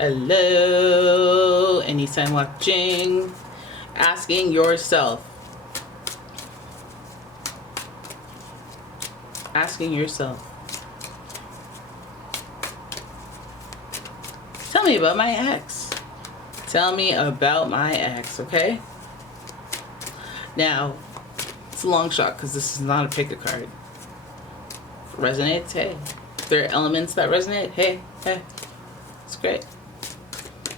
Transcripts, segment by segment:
Hello, anytime watching, asking yourself, tell me about my ex. Tell me about my ex, okay? Now, it's a long shot because this is not a pick a card. If it resonates, hey. If there are elements that resonate, hey, it's great.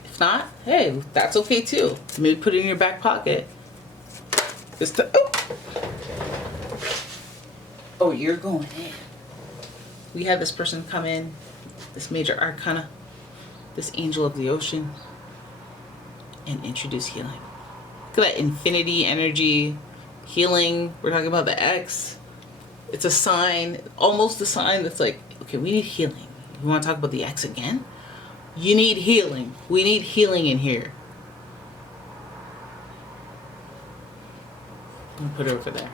If not, hey, that's okay too. Maybe put it in your back pocket. Just to, oh, you're going in. We had this person come in, this major arcana, this angel of the ocean, and introduce healing. Look at that infinity energy, healing. We're talking about the X. It's a sign, almost a sign that's like, okay, we need healing. You want to talk about the X again? You need healing. We need healing in here. I'm gonna put it over there.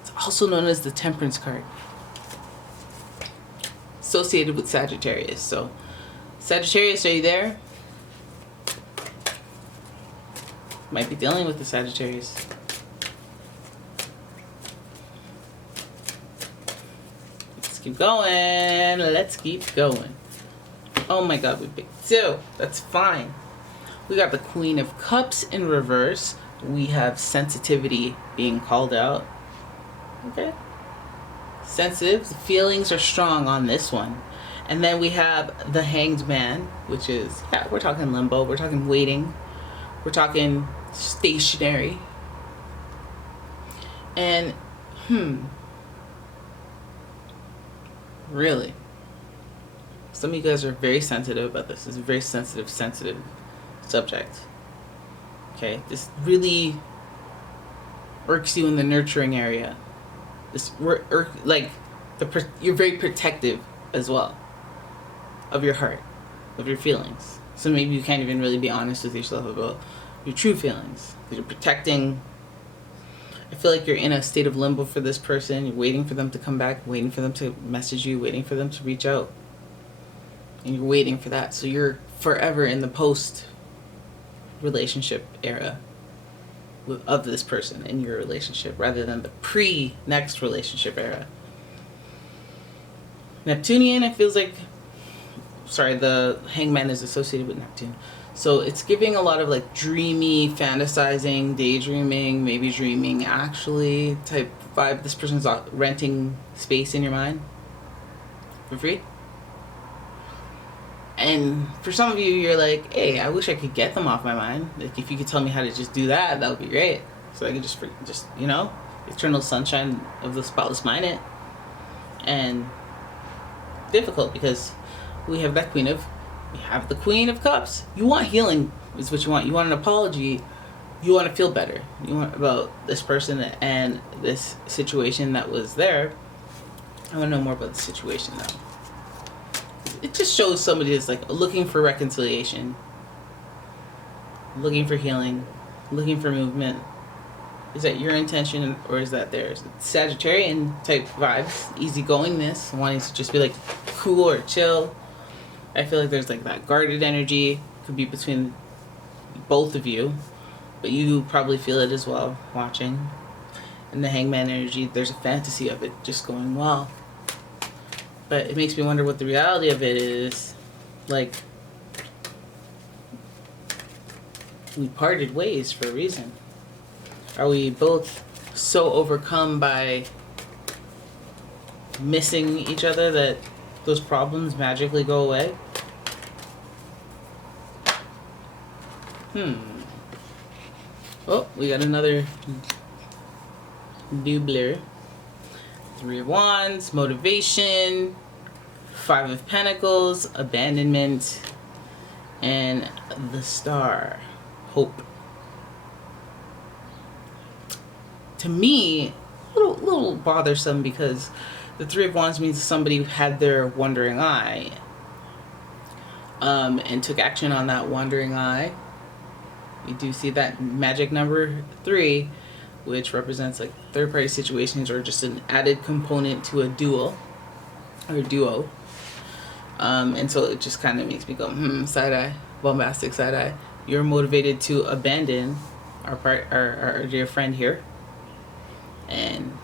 It's also known as the Temperance card, associated with Sagittarius. So, Sagittarius, are you there? Might be dealing with the Sagittarius. Let's keep going. Let's keep going. Oh my God, we picked two. That's fine. We got the Queen of Cups in reverse. We have sensitivity being called out. Okay. Sensitive. The feelings are strong on this one. And then we have the Hanged Man, which is, yeah, we're talking limbo. We're talking waiting. We're talking stationary. And, really? Some of you guys are very sensitive about this. It's a very sensitive subject. Okay, this really irks you in the nurturing area. You're very protective as well of your heart, of your feelings. So maybe you can't even really be honest with yourself about your true feelings. You're protecting. I feel like you're in a state of limbo for this person. You're waiting for them to come back, waiting for them to message you, waiting for them to reach out. And you're waiting for that. So you're forever in the post-relationship era of this person in your relationship rather than the pre-next relationship era. Neptunian, it feels like, the Hangman is associated with Neptune. So it's giving a lot of like dreamy, fantasizing, daydreaming, maybe dreaming actually type vibe. This person's renting space in your mind for free. And for some of you, you're like, hey, I wish I could get them off my mind. Like, if you could tell me how to just do that, that would be great. So I could just eternal sunshine of the spotless mind it. And difficult because we have the Queen of Cups. You want healing is what you want. You want an apology. You want to feel better. You want about this person and this situation that was there. I want to know more about the situation though. It just shows somebody is like looking for reconciliation, looking for healing, looking for movement. Is that your intention or is that theirs? Sagittarian type vibes, easygoingness, wanting to just be like cool or chill. I feel like there's like that guarded energy. Could be between both of you, but you probably feel it as well watching. And the Hangman energy, there's a fantasy of it just going well. But it makes me wonder what the reality of it is. Like, we parted ways for a reason. Are we both so overcome by missing each other that those problems magically go away? Oh, we got another doubler. 3 of Wands, motivation, 5 of Pentacles, abandonment, and the Star, hope. To me, a little bothersome because the 3 of Wands means somebody who had their wandering eye and took action on that wandering eye. You do see that magic number 3, which represents like third-party situations or just an added component to a duo or duo. And so it just kind of makes me go, side eye, bombastic side eye. You're motivated to abandon our dear friend here. And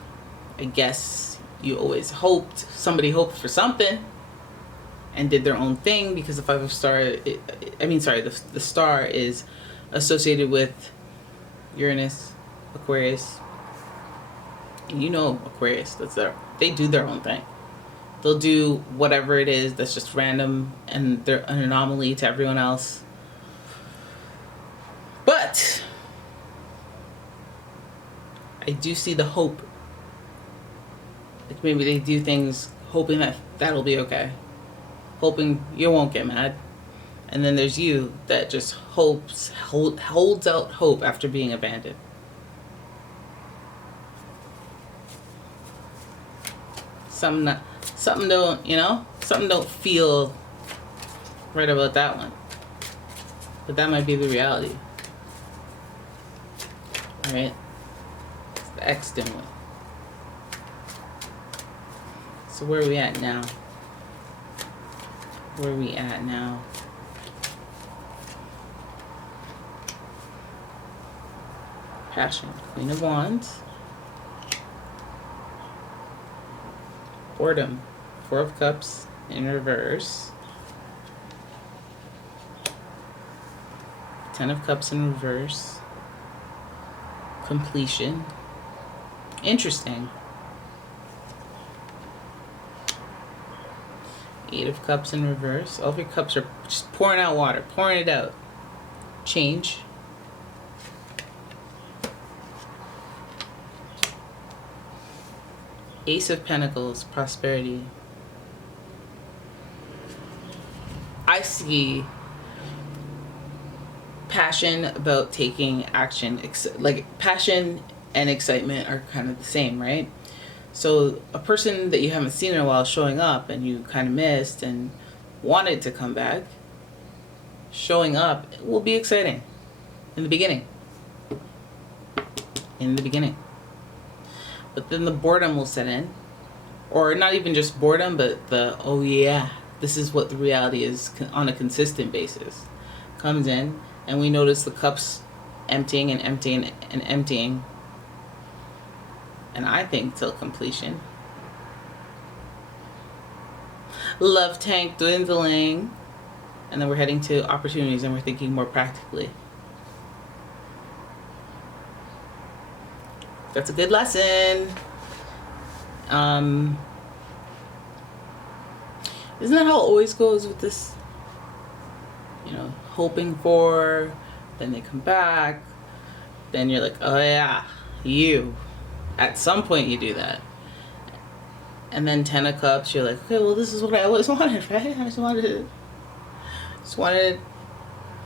I guess you always somebody hoped for something and did their own thing, because the Five of Star, the star is associated with Uranus, Aquarius. And you know Aquarius, they do their own thing. They'll do whatever it is that's just random and they're an anomaly to everyone else. But I do see the hope. Like maybe they do things hoping that that'll be okay. Hoping you won't get mad. And then there's you that just holds out hope after being abandoned. Something don't feel right about that one. But that might be the reality. Alright? It's the external. So where are we at now? Passion. Queen of Wands. Boredom. Four of Cups in reverse. Ten of Cups in reverse. Completion. Interesting. Eight of Cups in reverse. All of your cups are just pouring out water, pouring it out. Change. Ace of Pentacles, prosperity. I see passion about taking action. Like passion and excitement are kind of the same, right? So a person that you haven't seen in a while showing up and you kind of missed and wanted to come back, showing up will be exciting in the beginning. But then the boredom will set in. Or not even just boredom, but oh yeah, this is what the reality is on a consistent basis. Comes in, and we notice the cups emptying and emptying and emptying. And I think till completion. Love tank dwindling. And then we're heading to opportunities and we're thinking more practically. That's a good lesson. Isn't that how it always goes with this? Hoping for, then they come back, then you're like, oh yeah, you. At some point you do that. And then Ten of Cups, you're like, okay, well this is what I always wanted, right? I just wanted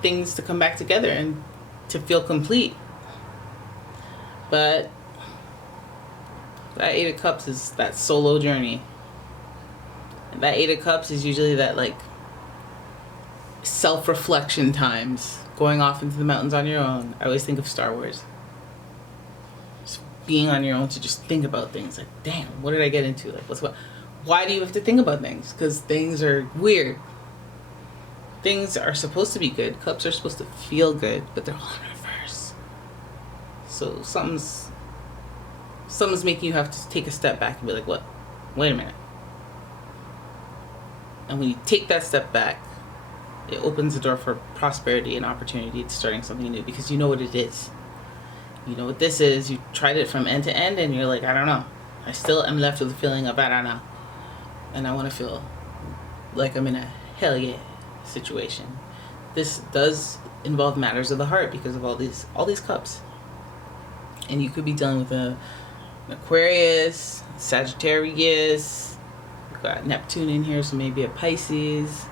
things to come back together and to feel complete. But that Eight of Cups is that solo journey. And that Eight of Cups is usually that like self-reflection times, going off into the mountains on your own. I always think of Star Wars. Just being on your own to just think about things. Like, damn, what did I get into? Like, why do you have to think about things? Because things are weird. Things are supposed to be good. Cups are supposed to feel good, but they're all in reverse. So something's making you have to take a step back and be like, what? Wait a minute. And when you take that step back, it opens the door for prosperity and opportunity to starting something new, because you know what it is. You know what this is. You tried it from end to end and you're like, I don't know. I still am left with a feeling of I don't know. And I want to feel like I'm in a hell yeah situation. This does involve matters of the heart because of all these cups. And you could be dealing with an Aquarius, Sagittarius. We've got Neptune in here, so maybe a Pisces.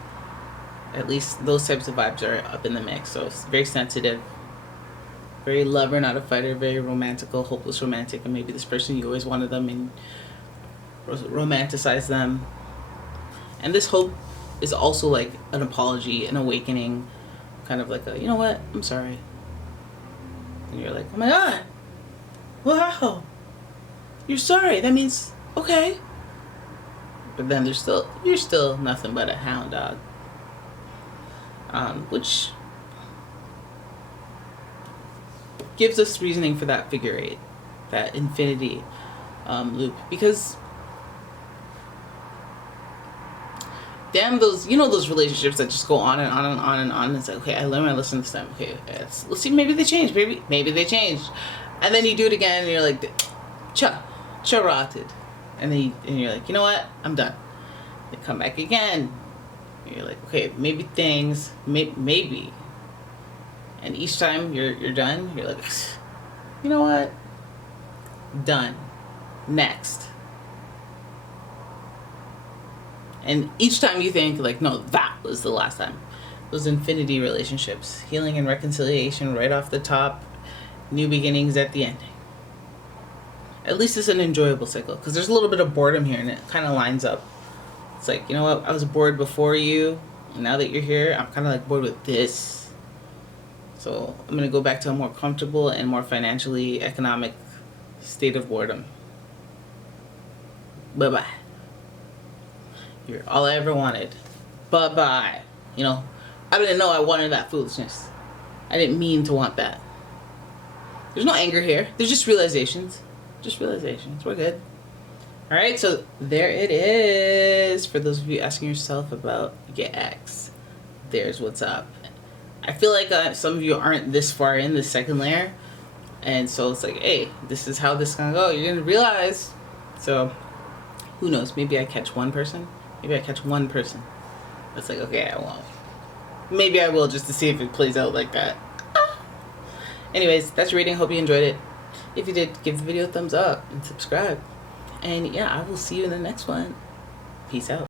At least those types of vibes are up in the mix. So it's very sensitive, very lover, not a fighter, very romantical, hopeless romantic. And maybe this person, you always wanted them and romanticize them. And this hope is also like an apology, an awakening, kind of like a, you know what, I'm sorry. And you're like, oh my God, wow, you're sorry. That means, okay, But then you're still nothing but a hound dog. Which gives us reasoning for that figure 8, that infinity loop. Because damn, those relationships that just go on and on and on and on. It's like, okay, I learned my lesson this time. Okay, let's see, maybe they changed. Maybe they changed. And then you do it again, and you're like, rotted. And then you're like, you know what? I'm done. They come back again. And you're like, okay, maybe things, maybe. And each time you're done, you're like, you know what? Done. Next. And each time you think, like, no, that was the last time. Those infinity relationships. Healing and reconciliation right off the top. New beginnings at the end. At least it's an enjoyable cycle. Because there's a little bit of boredom here, and it kind of lines up. It's like, you know what? I was bored before you. And now that you're here, I'm kind of like bored with this. So I'm going to go back to a more comfortable and more financially economic state of boredom. Bye-bye. You're all I ever wanted. Bye-bye. You know, I didn't know I wanted that foolishness. I didn't mean to want that. There's no anger here. There's just realizations. Just realizations. We're good. Alright, so there it is. For those of you asking yourself about your ex, there's what's up. I feel like some of you aren't this far in the second layer. And so it's like, hey, this is how this is going to go. You're going to realize. So, who knows? Maybe I catch one person. Maybe I catch one person. It's like, okay, I won't. Maybe I will, just to see if it plays out like that. Anyways, that's your reading. Hope you enjoyed it. If you did, give the video a thumbs up and subscribe. And yeah, I will see you in the next one. Peace out.